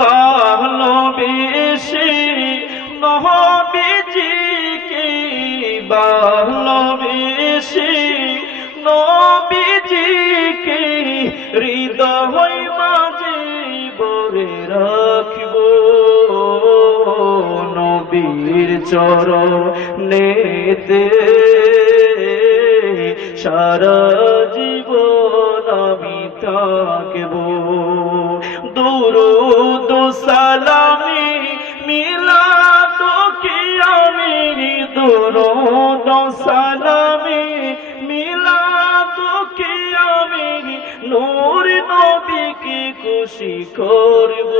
ভালোবেসে নবীজিকে ভালোবেসে নবীজিকে হৃদয় মাঝে ভরে রাখিব নবীর চরণেতে সারা জীবন আমি থাকব দুরূদ সালামি মিলাদ কি আমি দুরূদ সালামি মিলাদ কি আমি নূর নবীকে খুশি করব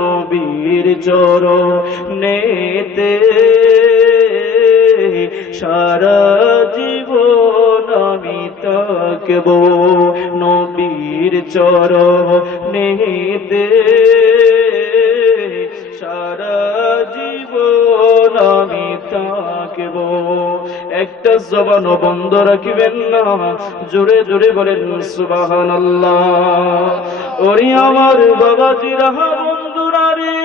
নবীর চরণেতে সারা জীবন আমি থাকব নবীর চরণেতে সারা জীবন আমি থাকব। একটা জবান বন্ধ রাখবেন না, জোরে জোরে বলেন সুবহানাল্লাহ। ওরে আমার বাবাজিরা বন্ধুরা রে,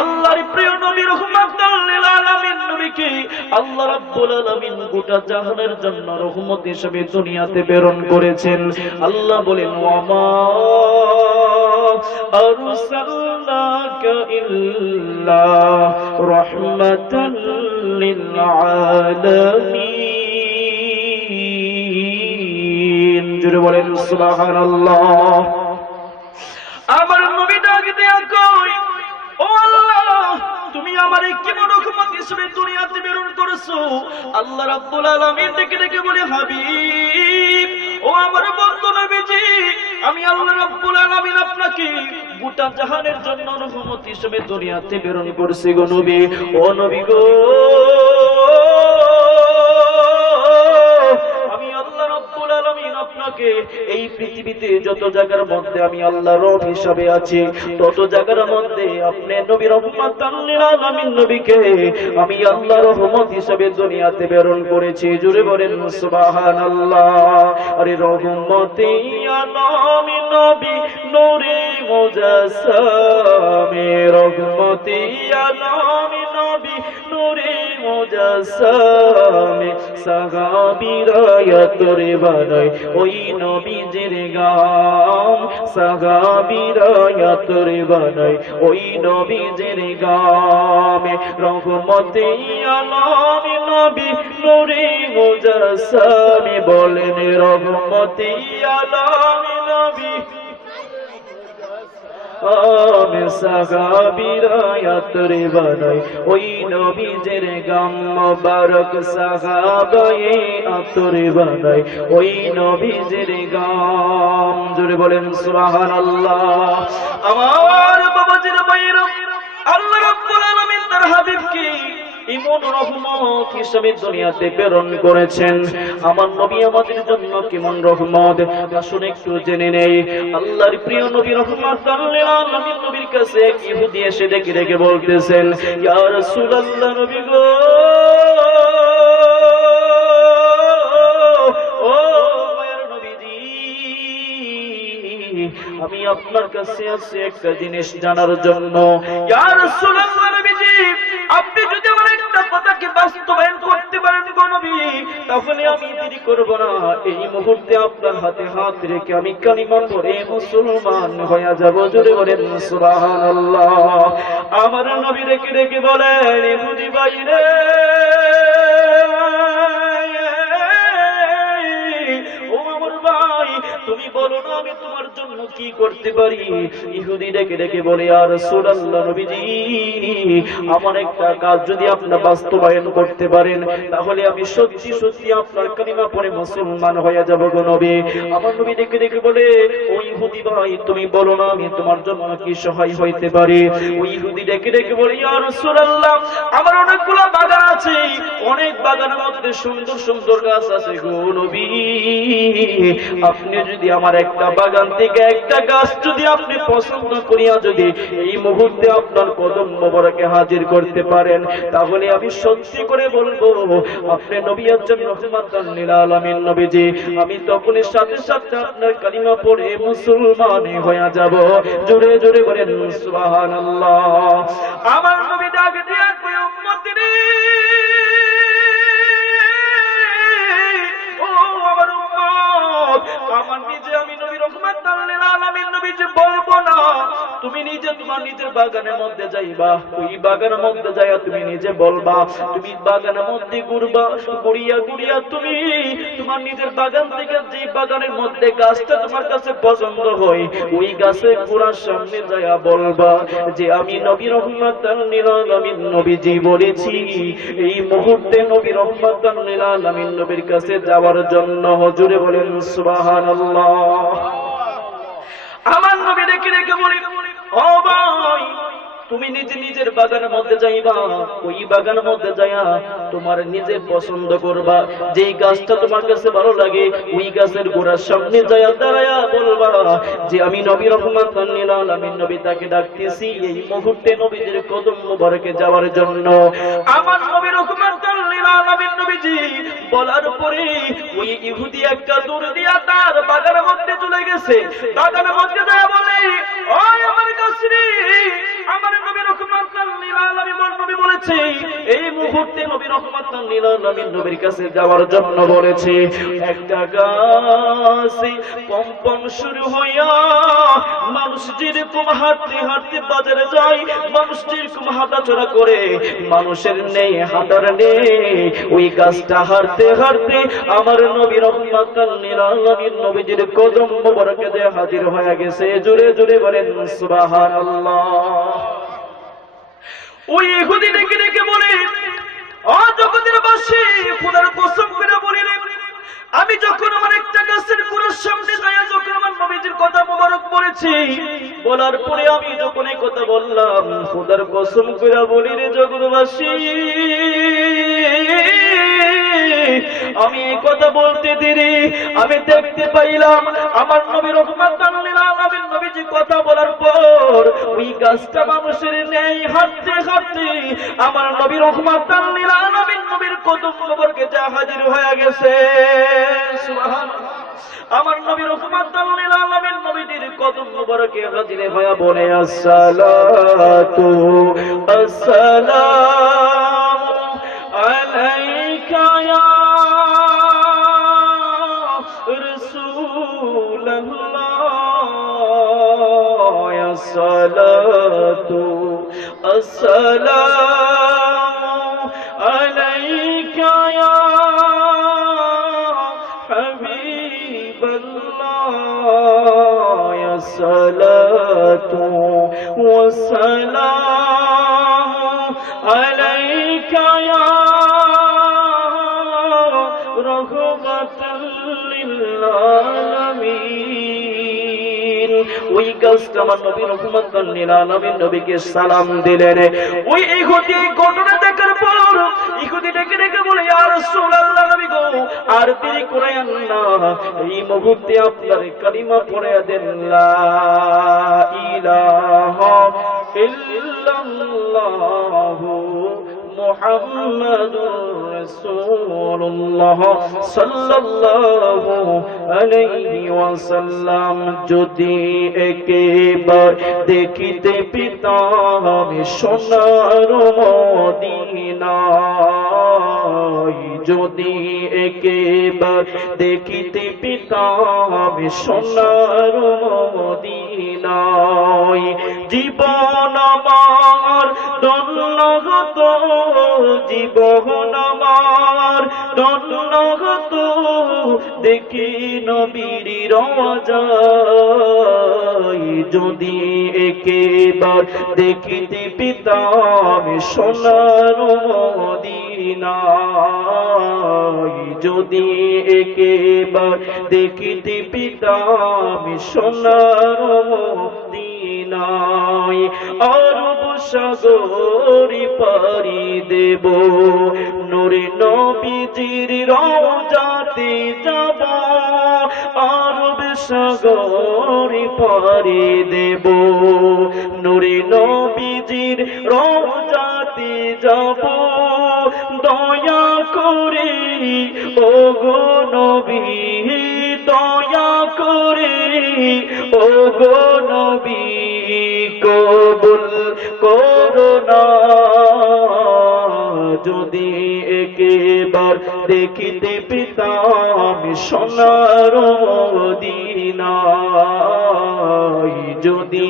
আল্লাহর প্রিয় নবী রাহমাতুল লিল আলামিন নবীকে আল্লাহ রাব্বুল আলামিন গোটা জাহানের জন্য রহমত হিসেবে দুনিয়াতে প্রেরণ করেছেন। আল্লাহ বলেন ওয়ামা আরসালনাকা ইল্লা রাহমাতাল লিল আলামিন। জোরে বলেন সুবহানাল্লাহ। আমার নবী ডাক দিয়া কই, ও আল্লাহ তুমি আমারে কেমন রহমত হিসেবে দুনিয়াতে প্রেরণ করেছো? আল্লাহ রাব্বুল আলামিন ডেকে ডেকে বলে, হাবিব ও আমার বন্ধু নবীজি, আমি আল্লাহ রাব্বুল আলামিন আপনাকে গোটা জাহানের জন্য রহমত হিসেবে দুনিয়াতে প্রেরণ করেছি গো নবী। ও নবী গো, আপনাকে এই পৃথিবীতে যত জায়গার মধ্যে আমি আল্লাহ রব হিসাবে আছি, তত জায়গার মধ্যে আপনি নবী রাহমাতাল লিল আলামিন নবীকে আমি আল্লাহ রহমত হিসাবে দুনিয়াতে প্রেরণ করেছি। জোরে বলেন সুবহানাল্লাহ। আরে রহমতে আলামিন নবী নূরে মুজাসসামে, রহমতে আলামিন নবী নূরে মুজাসসামে, সাহাবীরা তোরে বানাই ওই নবীজির গাম, সাহাবীরা তোরে বানাই ওই নবীজির গাম। রহমতে আলামিন নবী নূরে মুজাসসামে, বলেন রহমতে আলামিন নবী সাহাবীরা তোরে বানাই ওই নবীজির গাম মুবারক, সাহাবায়ে তোরে বানাই ওই নবীজির গাম। জোরে বলেন সুবহানাল্লাহ। আমার বাবাজির ভাইরা, আল্লাহ রাব্বুল আলামিন তার হাবিবকে এমন রহমত হিসেবে দুনিয়াতে প্রেরণ করেছেন। আমার নবী আমাদের জন্য কেমন রহমত, আসুন একটু জেনে নেই। আল্লাহর প্রিয় নবী রাহমাতুল লিল আলামিন নবীর কাছে এক ইহুদি এসে ডেকে ডেকে বলতেছেন, ইয়া রাসূলুল্লাহ নবী গো, ও মায়ের নবীজি, আমি আপনার কাছে আছি একটা জিনিস জানার জন্য। ইয়া রাসূলুল্লাহ নবীজি, আপনি যদি আমার একটা কথাকে বাস্তবায়ন করতে পারেন গো নবী, তাহলে আমি দেরি করব না, এই মুহূর্তে আপনার হাতে হাত রেখে আমি কালিমা পড়ে মুসলমান হয়ে যাব। জোরে বলেন সুবহানাল্লাহ। আমার নবী রেখে রেখে বলেন, ইহুদি ভাই রে, ও আমার ভাই, তুমি বলো না আমি তোমার জন্য কি করতে পারি? ইহুদি ডেকে ডেকে বলে, ইয়া রাসূলুল্লাহ নবীজি, আমার একটা কাজ যদি আপনি বাস্তবায়ন করতে পারেন, তাহলে আমি সত্যি সত্যি আপনার কালিমা পড়ে মুসলমান হয়ে যাব গো নবী। আমার নবী ডেকে ডেকে বলে, ও ইহুদি ভাই, তুমি বলো না আমি তোমার জন্য কি সহায় হইতে পারি? ওই ইহুদি ডেকে ডেকে বলে, ইয়া রাসূলুল্লাহ, আমার অনেকগুলো বাগান আছে, অনেক বাগানের মধ্যে সুন্দর সুন্দর গাছ আছে গো নবী, আপনি যদি আমার একটা বাগান থেকে একটা গাছ যদি আপনি পছন্দ করিয়া যদি এই মুহূর্তে আপনার কদম মোবারকে হাজির করতে পারেন, তাহলে আমি সত্যি করে বলবো আপনি নবী আছেন রহমাতাল লিল আলামিন নবীজি। আমি তখনই সাথে সাথে আপনার কালিমা পড়ে মুসলমান হয়ে যাব। জোরে জোরে বলেন সুবহানাল্লাহ। আমার নবী ডাক দিয়া কই উম্মত রে, ও আমার উম্মত, আমার নিজে আমি নবী রহমাতুল লিল আলামিন নবীজি বলবো না, তুমি নিজে তোমার নিজের বাগানের মধ্যে যাইবা, ওই বাগানের মধ্যে যাইয়া তুমি নিজে বলবা, তুমি বাগানের মধ্যে ঘুরবা, ঘুরিয়া ঘুরিয়া তুমি তোমার নিজের বাগান থেকে যে বাগানের মধ্যে গাছটা তোমার কাছে পছন্দ হয় ওই গাছের গোড়ার সামনে যাইয়া বলবা যে আমি নবী রহমাতুল লিল আলামিন নবীজি বলেছি এই মুহূর্তে নবী রহমাতুল লিল আলামিন নবীর কাছে যাওয়ার জন্য। হুজুরে বলেন সুবহানাল্লাহ। আমার নবী রেখে রেখে বলি, ও ভাই তুমি নিজে নিজের বাগানের মধ্যে যাইবা, ওই বাগানের মধ্যে যাইয়া তোমার নিজে পছন্দ করবা, যেই গাছটা তোমার কাছে ভালো লাগে ওই গাছের গোড়ার সামনে যাইয়া দাঁড়ায়া বলবা যে আমি নবী রহমাতুল লিল আলামিন নবী তাকে ডাকতেছি এই মুহূর্তে নবীদের কদম মোবারকে যাওয়ার জন্য। আমার নবী রহমাতুল লিল আলামিন নবীজি বলার পরে ওই ইহুদি একটা দৌড় দিয়া তার বাগানের মধ্যে চলে গেছে। বাগানের মধ্যে যাইয়া বলে, ওই আমার গাছ রে, আমার নবী রহমাতুল লিল আলামিন নবী বলেছে এই মুহূর্তে নবী রহমাতুল লিল আলামিন নবীর কাছে যাওয়ার জন্য বলেছে। একটা গাছ কম্পন শুরু হইয়া মানুষ যেরকম হাঁটতে হাঁটতে বাজারে যায়, মানুষ যেরকম হাঁটাচলা করে মানুষের নেই হাঁটার নেই, ওই গাছটা হাঁটতে হাঁটতে আমার নবী রহমাতুল লিল আলামিন নবীজির কদম মোবারকে যে হাজির হয়ে গেছে। জোরে জোরে বলেন সুবহানাল্লাহ। ওই ইহুদি ডেকে ডেকে বলে, ও জগতের বাসী, খোদার কসম করে বলি আমি যখন আমার একটা গাছের গোড়ার সামনে যাইয়া যখন আমার নবীজির কথা মোবারক বলেছি, বলার পরে আমি যখন এই কথা বললাম, খোদার কসম করে বলি রে জগৎবাসী, আমি এই কথা বলতে দেরি আমি দেখতে পাইলাম আমার নবী রহমাতুল লিল আলামিন নবীজি কথা বলার পর ওই গাছটা মানুষের নেই হাঁটতে হাঁটতে আমার নবী রহমাতুল লিল আলামিন নবীর কদম মোবারকে যা হাজির হয়ে গেছে। সুবহানাল্লাহ। আমার নবী রহমাতুল লিল আলামিন নবীজির কদম মোবারকে হাজির হয়ে বলে আসসালাতু আসসালামু আলাইকা ইয়া الصلاة السلام عليك يا حبيب الله يا الصلاة والسلام عليك يا رحمة للعالمين। ওই গাছটা আমার নবী রহমাতুল লিল আলামিন নবীকে সালাম দিলেন। ওই ইহুদি ঘটনা দেখার পর ইহুদি ডেকে ডেকে বলে, ইয়া রাসূলুল্লাহ নবী গো, আর দেরি করায়েন না, এই মুহূর্তে আপনার কালিমা পড়ে দেন, লা ইলাহা ইল্লাল্লাহু মুহাম্মাদুর রাসূলুল্লাহ সাল্লাল্লাহু আলাইহি ওয়াসাল্লাম। যদি একবার দেখিতে পেতাম সোনার মদিনা, যদি একবার দেখিতে পেতাম সোনার মদিনা, জীবন আমার ধন্য হতো, জীবন আমার ধন্য হতো, দেখি নবীর রওজা, যদি একবার দেখিতে পেতাম সোনার মদিনা, যদি একবার দেখিতে পেতাম সোনার মদিনা, আরব সাগরে পাড়ি দেব, নূরে নবীজির রওজাতে যাব, সাগর পাড়ি দেব, নূরে নবীজির রওজাতে যাব, দয়া করে ওগো নবী, দয়া করে ওগো নবী, কবুল করো না। যদি একবার দেখিতে পেতাম সোনার মদিনা, যদি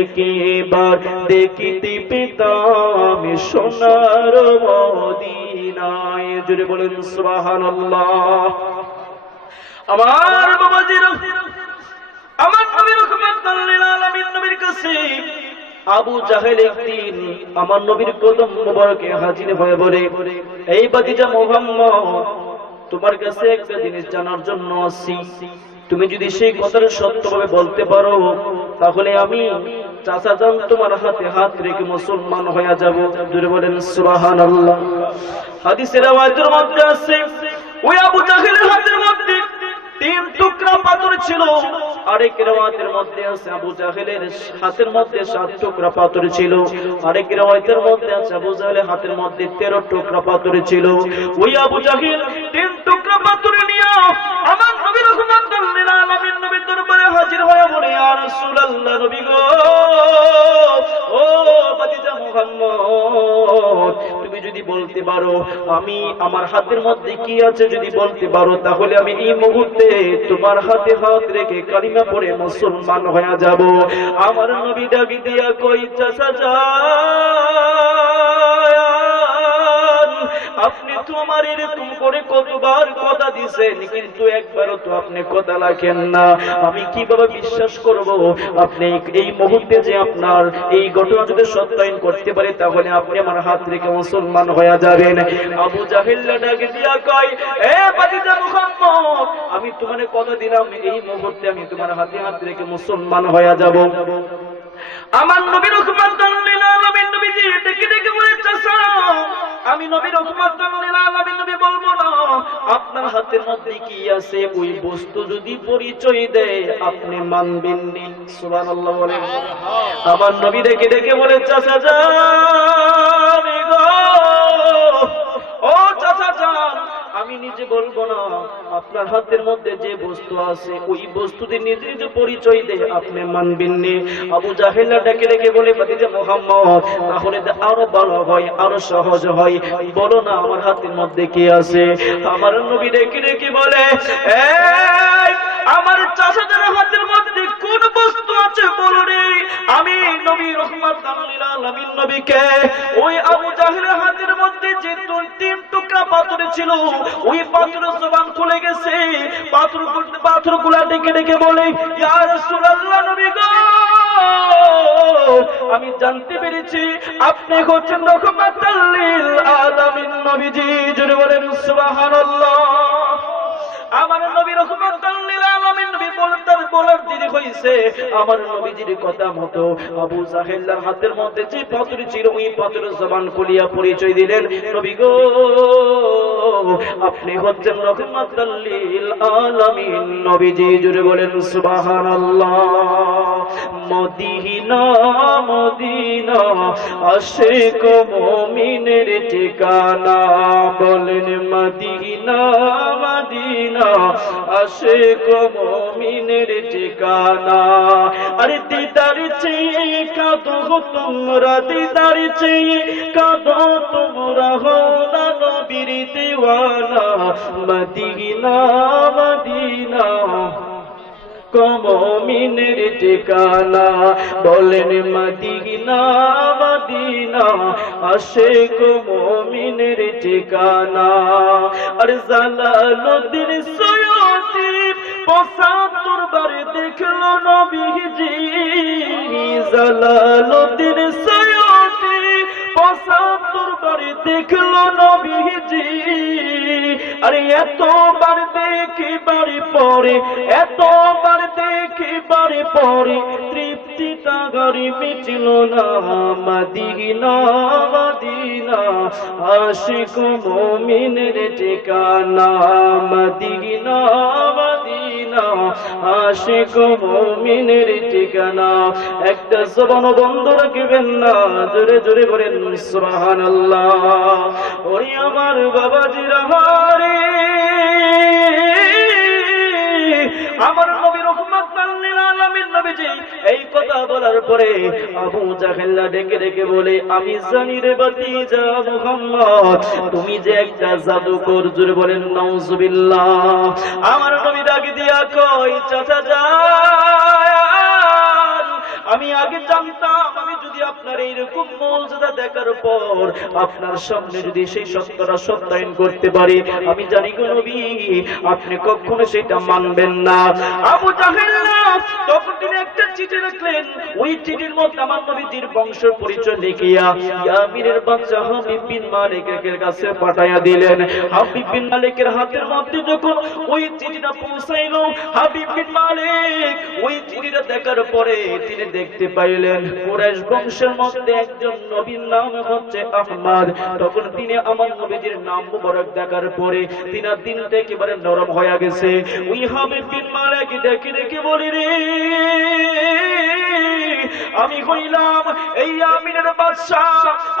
একবার দেখিতে পেতাম সোনার মদিনায়। জোরে বলেন সুবহানাল্লাহ। আমার বাবাজিরা, আমার নবী রাহমাতুল লিল আলামিন নবীর কাছে আবু জাহেল একদিন আমার নবীর কদম মোবারকে হাজির হয়ে বলে, এই বাতিজা মুহাম্মদ, তোমার কাছে একটা জিনিস জানার জন্য আসছি। তুমি যদি সেই কথাটা সত্যভাবে বলতে পারো, তাহলে আমি চাচা যান তোমার হাতে হাত রেখে মুসলমান হয়ে যাব। জোরে বলেন সুবহানাল্লাহ। হাদিসের রাওয়ায়াতের মধ্যে আছে, ওই আবু জাহেলের হাতের মধ্যে 3 টুকরা পাথর ছিল। আরেক রাওয়ায়াতের মধ্যে আছে আবু জাহেলের হাতের মধ্যে 7 টুকরা পাথর ছিল। আরেক রাওয়ায়াতের মধ্যে আছে আবু জাহেলের হাতের মধ্যে 13 টুকরা পাথর ছিল। ওই আবু জাহেল 3 টুকরা পাথর নিয়ে আমার নবী রাহমাতুল লিল আলামিন নবীর দরবারে হাজির হয়ে বলে, ইয়া রাসূলুল্লাহ, নবী গো, ও বাতিজা মুহাম্মদ, তুমি যদি বলতে পারো আমি আমার হাতের মধ্যে কি আছে, যদি বলতে পারো, তাহলে আমি এই মুহূর্তে তোমার হাতে হাত রেখে কালিমা পড়ে মুসলমান হয়ে যাব। আমার নবী ডাক দিয়া কই, চাচা যান, আপনি তো আমার এরকম করে কতবার কথা দিছেন, কিন্তু একবারও তো আপনি কথা রাখেন না। আমি কিভাবে বিশ্বাস করব আপনি এই মুহূর্তে যে আপনার এই ঘটনা যদি সত্যায়ন করতে পারে, তাহলে আপনি আমার হাত রেখে মুসলমান হয়ে যাবেন। আবু জাহেল ডাক দিয়া কয়, এ বাতিজা মুহাম্মদ, আমি তোমারে কথা দিলাম এই মুহূর্তে আমি তোমার হাতে হাত রেখে মুসলমান হয়ে যাব। আমার নবী রাহমাতুল লিল আলামিন নবীজি ডেকে ডেকে বলে, চাচা, আমি নবী রাহমাতুল লিল আলামিন নবী বলবো না, আপনার হাতের মধ্যে কি আছে ওই বস্তু যদি পরিচয় দেয় আপনি মানবেন নি। সুবহানাল্লাহ বলেন। আমার নবী ডেকে ডেকে বলে, চাচা যান গো, ও চাচা যান, আমি নিজে বলবো না, আপনার হাতের মধ্যে যে বস্তু আছে ওই বস্তুতে নিজে নিজে পরিচয় দেয় আপনি মানবেন নি। আবু জাহেল ডেকে ডেকে বলে, বাতিজা মুহাম্মদ, তাহলে আরো ভালো হয়, আরো সহজ হয়, বলো না আমার হাতের মধ্যে কি আছে। আমার নবী ডেকে ডেকে বলে, এই আমার চাচাদের হাতের মধ্যে কোন বস্তু আছে বলো রে। আমি নবী রাহমাতুল লিল আলামিন নবীকে ওই আবু জাহেলের হাতের মধ্যে যে 3 টুকরা পাথর ছিল, ওই পাথরের জবান খুলে গেছে। পাথরগুলা ডেকে ডেকে বলে, ইয়া রাসূলুল্লাহ, নবী গো, আমি জানতে পেরেছি আপনি হচ্ছেন রাহমাতুল লিল আলামিন নবীজি। জোরে বলেন সুবহানাল্লাহ। আমার নবী রাহমাতুল লিল আলামিন নবী বলার দেরি হইছে। আমার নবীজির কথা মতো আবু জাহেলের হাতের মধ্যে যে পাথর ছিল ওই পাথরের জবান খুলিয়া পরিচয় দিলেন, নবী গো, আপনি হচ্ছেন রাহমাতুল লিল আলামিন নবীজি। জোরে বলেন সুবহানাল্লাহ। মদিনা মদিনা আশিক মুমিনের ঠিকানা, বলেন মদিনা মদিনা আশিক মুমিনের ঠিকানা। আরে দিদার চেয়ে কাঁদো তোমরা, দিদার চেয়ে কাঁদো তোমরা, হো না নবীর দিওয়ানা। মদিনা মদিনা মুমিনের ঠিকানা, বলেন মদিনা মদিনা আশিক মুমিনের ঠিকানা। আর জালালুদ্দিন সৈয়দী ৭৫ বার দেখলো নবীজি, জালালুদ্দিন সৈয়দী ৭৫ বার দেখলো নবীজি। আরে এতবার দেখিবার পরে, এতবার দেখিবার পরে তৃপ্তি তাগারি মিটল না। মদিনা মদিনা আশিক মুমিনের ঠিকানা, মদিনা মদিনা আশিক মুমিনের ঠিকানা। একটা জবান বন্ধ রাখবেন না, জোরে জোরে বলেন সুবহানাল্লাহ। ওরে আমার বাবাজিরা রে, আমার নবী রহমাতুল লিল আলামিন নবীজি এই কথা বলার পরে আবু জাহেল ডেকে ডেকে বলে, আমি জানি রে ভাতিজা মুহাম্মদ, তুমি যে একটা জাদুকর। জোরে বলেন নাউজুবিল্লাহ। আমার নবী ডাকে দিয়া কই, চাচা যান, আমি আগে জানতাম, আমি যদি আপনার এইরকম মর্যাদা দেখার পর আপনার সামনে যদি সেই সত্যটা সত্যায়ন করতে পারি, আমি জানি গো নবী আপনি কখনো সেটা মানবেন না। আবু জাহেল তখন তিনি একটা চিঠি লিখলেন, ওই চিঠির মধ্যে আমার নবীজির বংশের পরিচয় লিখিয়া ইয়ামিনের বাচ্চা হাবিব বিন মালিকের কাছে পাঠাইয়া দিলেন। হাবিব বিন মালিকের হাতের মধ্যে যখন ওই চিঠিটা পৌঁছাইলো, হাবিব বিন মালিক ওই চিঠিটা দেখার পরে তিনি দেখতে পাইলেন কুরাইশ বংশের মধ্যে একজন নবীর নাম হচ্ছে আহমদ। তখন তিনি আমার নবীজির নাম মুবারক দেখার পরে তিনার দিনটা একেবারে নরম হয়ে গেছে। ওই হাবিব বিন মালিক দেখে দেখে বলি, রে আমি হইলাম এই ইয়ামিনের বাদশা,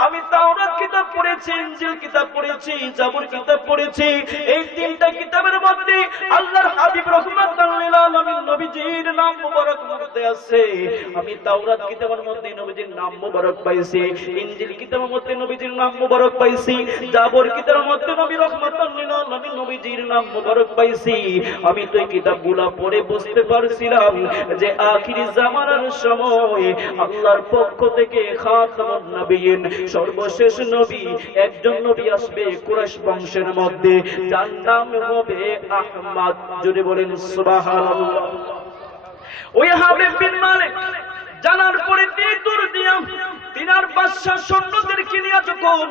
আমি তাওরাত কিতাব পড়েছি, ইনজিল কিতাব পড়েছি, জাবুর কিতাব পড়েছি। এই তিনটা কিতাবের মধ্যে আল্লাহর হাবিব রাহমাতুল লিল আলামিন নবীজির নাম মুবারক মধ্যে আছে। আমি তাওরাত কিতাবের মধ্যে নবীজির নাম মুবারক পাইছি, ইনজিল কিতাবের মধ্যে নবীজির নাম মুবারক পাইছি, জাবুর কিতাবের মধ্যে নবী রাহমাতুল লিল আলামিন নবীজির নাম মুবারক পাইছি। আমি তো এই কিতাবগুলো পড়ে বুঝতে পারছিলাম যে আখিরি জামানার সময় আল্লাহর পক্ষ থেকে খাতামুন নবিয়্যিন সর্বশেষ নবী একজন নবী আসবে কুরাইশ বংশের মধ্যে, যার নাম হবে আহমদ। জোরে বলেন সুবহানাল্লাহ। ওই হাবিব বিন মালিক জানার পরে দূর দিয়া তিনার বাদশা সৈন্যদেরকে নিয়ে যখন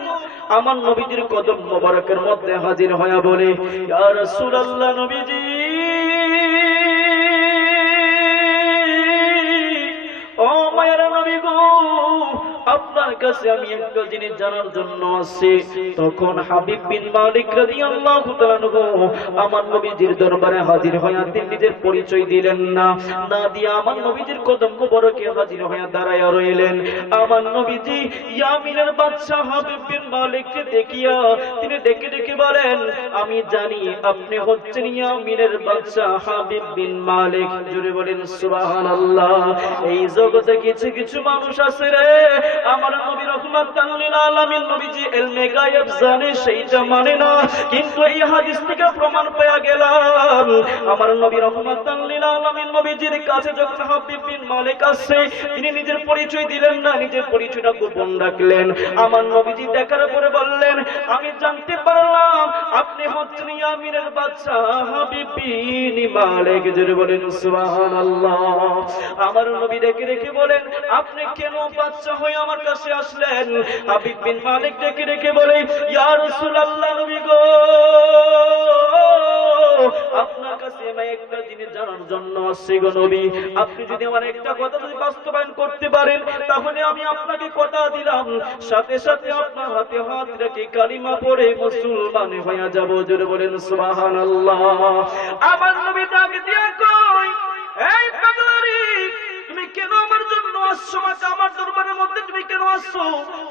আমার নবীজির কদম মোবারকের মধ্যে হাজির হয়ে বলে, ইয়া রাসূলুল্লাহ নবীজি, ও মায়ের নবী গো, আপনার কাছে আমি একটা জিনিস জানার জন্য আসছি। তখন হাবিব বিন মালিক রাদিয়াল্লাহু তাআলা আনহু আমার নবীজির দরবারে হাজির হয়ে তিনি নিজের পরিচয় দিলেন না, না দিয়ে আমার নবীজির কদম মোবারকে হাজির হয়ে দাঁড়ায়া রইলেন। আমার নবীজি ইয়ামিনের বাদশা হাবিব বিন মালিককে দেখিয়া তিনি ডেকে ডেকে বলেন, আমি জানি আপনি হচ্ছেন ইয়ামিনের বাদশা হাবিব বিন মালিক। জোরে বলেন সুবহানাল্লাহ। এই জগতে কিছু কিছু মানুষ আছে রে, আমার নবী রাহমাতুল লিল আলামিন নবীজি ইলমে গায়ব জানে, সেইটা মানে না। কিন্তু এই হাদিস থেকে প্রমাণ পাওয়া গেলাম আমার নবী রাহমাতুল লিল আলামিন নবীজির কাছে যখন হাবিব বিন মালিক আসছে, তিনি নিজের পরিচয় দিলেন না, নিজের পরিচয়টা গোপন রাখলেন। আমার নবীজি দেখার পরে বললেন, আমি জানতে পারলাম আপনি হচ্ছেন ইয়ামিনের বাদশা হাবিব বিন মালিক। জোরে বলেন সুবহানাল্লাহ। আমার নবী ডেকে ডেকে বলেন, আপনি কেন বাদশা হয়ে আমার কাছে আসলেন? হাবিব বিন মালিক ডেকে ডেকে বলে, ইয়া রাসূলুল্লাহ নবী গো, আপনার কাছে আমি একটা জিনিস জানার জন্য আসছি গো নবী। আপনি যদি আমার একটা কথা যদি বাস্তবায়ন করতে পারেন, তাহলে আমি আপনাকে কথা দিলাম সাথে সাথে আপনার হাতে হাত রেখে কালিমা পড়ে মুসলমান হয়ে যাব। জোরে বলেন সুবহানাল্লাহ। আমার নবী ডাকে দিয়া কই, এই পাগলারি, তুমি কেন আমার জন্য আসছো? আমার দরবারের মধ্যে তুমি কেন আসছো?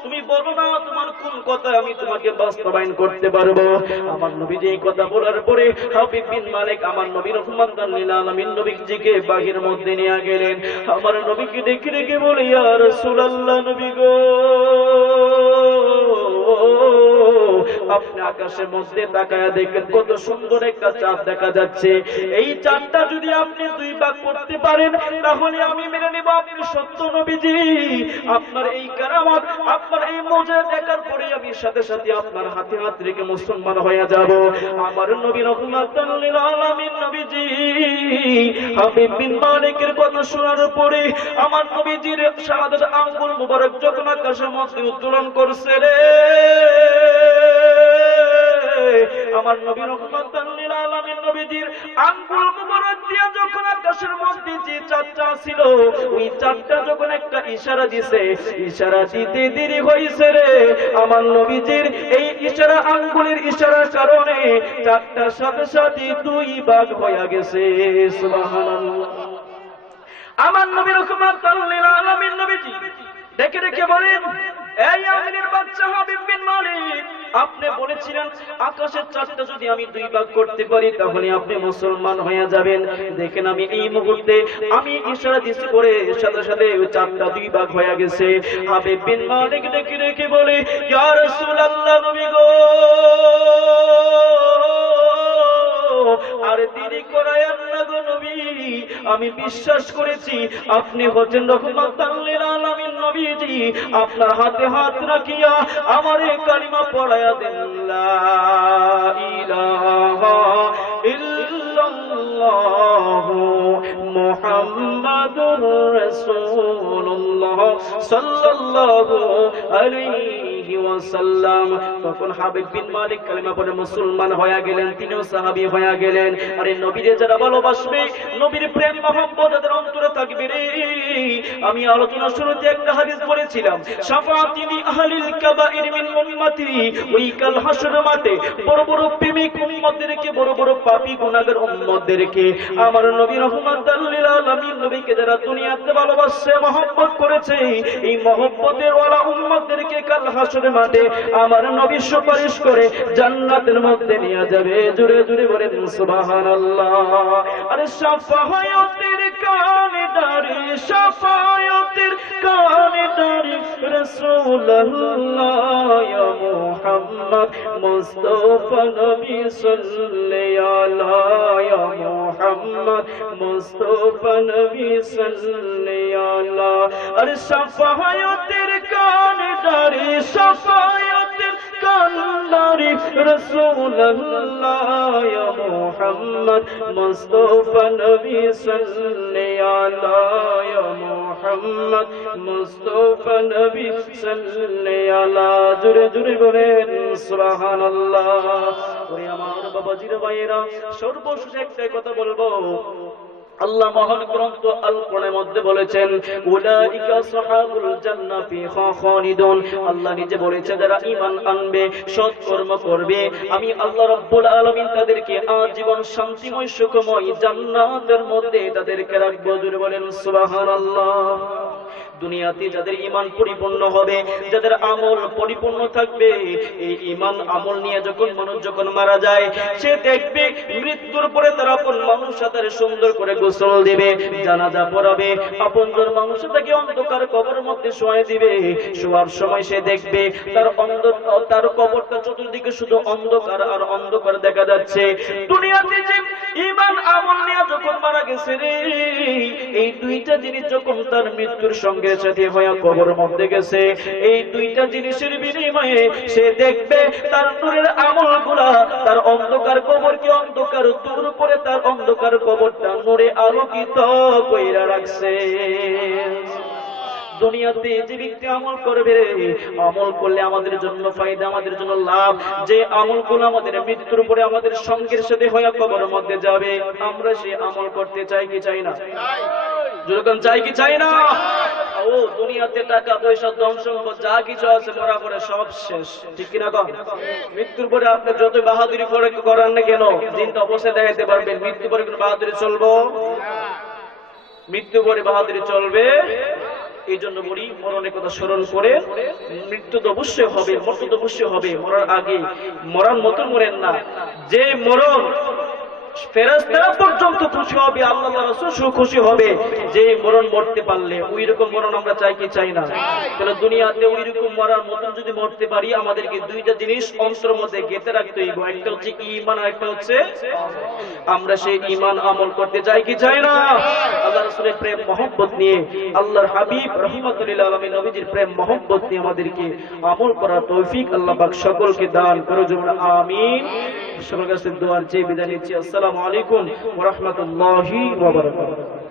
তুমি বলো না তোমার কোন কথা আমি তোমাকে বাস্তবায়ন করতে পারবো। আমার নবী যে কথা বলার পরে হাবিব বিন মালিক আমার নবী রাহমাতুল লিল আলামিন নবীজিকে বাহির মধ্যে নিয়ে গেলেন। আমার নবীকে ডেকে ডেকে বলে, ইয়া রাসূলুল্লাহ নবী গো, আপনি আকাশের মধ্যে তাকায়া দেখেন কত সুন্দর একটা চাঁদ দেখা যাচ্ছে। এই চাঁদটা যদি আপনি দুই ভাগ করতে পারেন, তাহলে আমি মেনে নেব আপনি সত্য নবীজি। আপনার এই কারামত, আপনার এই মুজিজা দেখার পরে আমি সাথে সাথে আপনার হাতে হাত রেখে মুসলমান হয়ে যাব। আমার নবী রাহমাতুল লিল আলামিন নবীজি হাবিব বিন মালিকের কথা শোনার পরে আমার নবীজির শাহাদাত আঙ্গুল মুবারক যখন আকাশের মধ্যে উত্তোলন করছে রে, আমার নবী রাহমাতুল লিল আলামিন নবীজির আঙ্গুল মুবারক দিয়ে যখন আকাশের মধ্যে যে চাঁদটা ছিল, ওই চাঁদটা যখন একটা ইশারা দিছে, ইশারা দিতে দেরি হয়েছে রে। আমার নবীজির এই ইশারা, আঙ্গুলের ইশারার কারণে চাঁদটার সাথে সাথে দুই ভাগ হয়ে গেছে। সুবহানাল্লাহ। আমার নবী রাহমাতুল লিল আলামিন নবীজি দেখে দেখে বলেন, এই আমিনের বাচ্চা হাবিব বিন মালিক, আপনি বলেছিলেন আকাশের চাঁদটা যদি আমি দুই ভাগ করতে পারি তাহলে আপনি মুসলমান হয়ে যাবেন। দেখেন আমি এই মুহূর্তে আমি ইশারা দিছি করে সাথে সাথে ওই চাঁদটা দুই ভাগ হয়ে গেছে। হাবিব বিন মালিক দেখে দেখে বলে, ইয়া রাসূলুল্লাহ, নবী গো, আর দেরি করায়েন না গো নবী, আমি বিশ্বাস করেছি আপনি হচ্ছেন রাহমাতুল লিল আলামিন নবীজি। আপনার হাতে হাত রাখিয়া আমারে কালিমা পড়ায়া দেন, লা ইলাহা ইল্লাল্লাহু মুহাম্মাদুর রাসূলুল্লাহ সাল্লাল্লাহু আলাইহি ওয়াসাল্লাম। তখন হাবিব বিন মালিক কালিমা পড়ে মুসলমান হয়ে গেলেন, তিনিও সাহাবী হয়ে গেলেন। আরে নবীরে যারা ভালোবাসবে, নবীর প্রেম মহব্বত তাদের অন্তরে থাকবে রে। আমি আলোচনা শুরুতে একটা হাদিস বলেছিলাম, শাফাআতি লি আহলিল কাবাইর মিন উম্মতি। ওই কাল হাসরের মাঠে বড় বড় প্রেমিক উম্মতদেরকে, বড় বড় পাপী গুনাহগার উম্মতদেরকে আমার নবী রাহমাতুল লিল আলামিন নবীকে যারা দুনিয়াতে ভালোবাসে, মহব্বত করেছে, এই মহব্বতের ওয়ালা উম্মতদেরকে কাল হাসরের মাঠে আমার নবী সুপারিশ করে জান্নাতের মধ্যে নিয়ে যাবে। জোরে জোরে বলেন সুবহানাল্লাহ। আরে শাফায়াতের কানে দাঁড়ি, শাফায়াতের কানে দাঁড়ি রাসূলুল্লাহ ইয়া মুহাম্মদ মুস্তাফা নবী সাল্লাল্লাহু আলাইহি ইয়া মুহাম্মদ মুস্তাফা নবী সাল্লাল্লাহু। আরে শাফায়াতের কানে দাঁড়ি, শাফায়াতের কানে দাঁড়ি রাসূলুল্লাহ ইয়া মুহাম্মদ মুস্তাফা নবী সাল্লাল্লাহু ইয়া মুহাম্মদ মুস্তাফা নবী সাল্লাল্লাহু। জোরে জোরে বলেন সুবহানাল্লাহ। ওরে আমার বাবাজির ভাইয়েরা, সর্বশেষ একটাই কথা বলবো। আল্লাহ মহান গ্রন্থ আল কোরআনের মধ্যে বলেছেন, উলাইকা সাহাবুল জান্নাহ ফিহা খালিদুন। আল্লাহ নিজে বলেছে যারা ঈমান আনবে, সৎকর্ম করবে, আমি আল্লাহ রাব্বুল আলামিন তাদেরকে আজীবন শান্তিময় সুখময় জান্নাতের মধ্যে তাদেরকে রাখবো। জোরে বলেন সুবহানাল্লাহ। দুনিয়াতে যাদের ঈমান পরিপূর্ণ হবে, যাদের আমল পরিপূর্ণ থাকবে, এই ঈমান আমল নিয়ে যখন মানুষ যখন মারা যায়, সে দেখবে মৃত্যুর পরে তার আপন মানুষ তাদের সুন্দর করে গোসল দিবে, জানাজা পড়াবে, আপনজন মানুষ তাকে অন্ধকার কবরের মধ্যে শোয়াই দিবে। শোয়ার সময় সে দেখবে তার কবরটা চতুর্দিকে শুধু অন্ধকার আর অন্ধকার দেখা যাচ্ছে। দুনিয়াতে যে ঈমান আমল নিয়ে যখন মারা গেছে রে, এই দুইটা জিনিস যখন তার মৃত্যুর সঙ্গে সাথে হয়ে কবরের মধ্যে গেছে, এই দুইটা জিনিসের বিনিময়ে সে দেখবে তার নূরের আমলগুলা তার অন্ধকার কবরকে অন্ধকার দূর করে তার অন্ধকার কবরটা নূরে আলোকিত কইরা রাখছে। দুনিয়াতে যে ব্যক্তি আমল করবে, আমল করলে আমাদের জন্য ফায়দা, আমাদের জন্য লাভ, যে আমলগুলো আমাদের মৃত্যুর পরে আমাদের সঙ্গের সাথে হয়ে কবরের মধ্যে যাবে, আমরা সেই আমল করতে চাই কি চাই না? যেরকম চাই কি চাই না? ও দুনিয়াতে টাকা পয়সা ধন সম্পদ যা কিছু আছে মরা পরে সব শেষ, ঠিক কিনা কম? মৃত্যুর পরে আপনি যত বাহাদুরি করেন না কেন, দিনটা অবশ্যই দেখাইতে পারবেন। মৃত্যু পরে কোনো বাহাদুরি চলবো? মৃত্যু পরে বাহাদুরি চলবে? এই জন্য বলি, মরণের কথা স্মরণ করে, মৃত্যু তো অবশ্যই হবে, মৃত্যু তো অবশ্যই হবে, মরার আগে মরার মতো মরেন না। যে মরণ ফেরেশতারা পর্যন্ত খুশি হবে, আল্লাহ রাসূল খুশি হবে, যে মরণ মরতে পারলে। ওই রকম মরণ আমরা চাই কি চাই না? তাহলে দুনিয়াতে ওই রকম মরার মতন যদি মরতে পারি, আমাদেরকে দুইটা জিনিস অন্তরের মধ্যে গেঁথে রাখতে হইব, একটা হচ্ছে ঈমান আর একটা হচ্ছে আমরা সেই ঈমান আমল করতে চাই কি চাই না? আল্লাহ রাসূলের প্রেম মহব্বত নিয়ে, আল্লাহর হাবিব রাহমাতুল লিল আলামিন নবীজির প্রেম মহব্বত নিয়ে আমাদেরকে আমল করার তৌফিক আল্লাহ পাক সকলকে দান করুন, আমিন। সকলের কাছে দোয়ার চেয়ে বিদায় নিচ্ছি। আসসালামু আলাইকুম ওয়া রাহমাতুল্লাহি ওয়া বারাকাতুহু।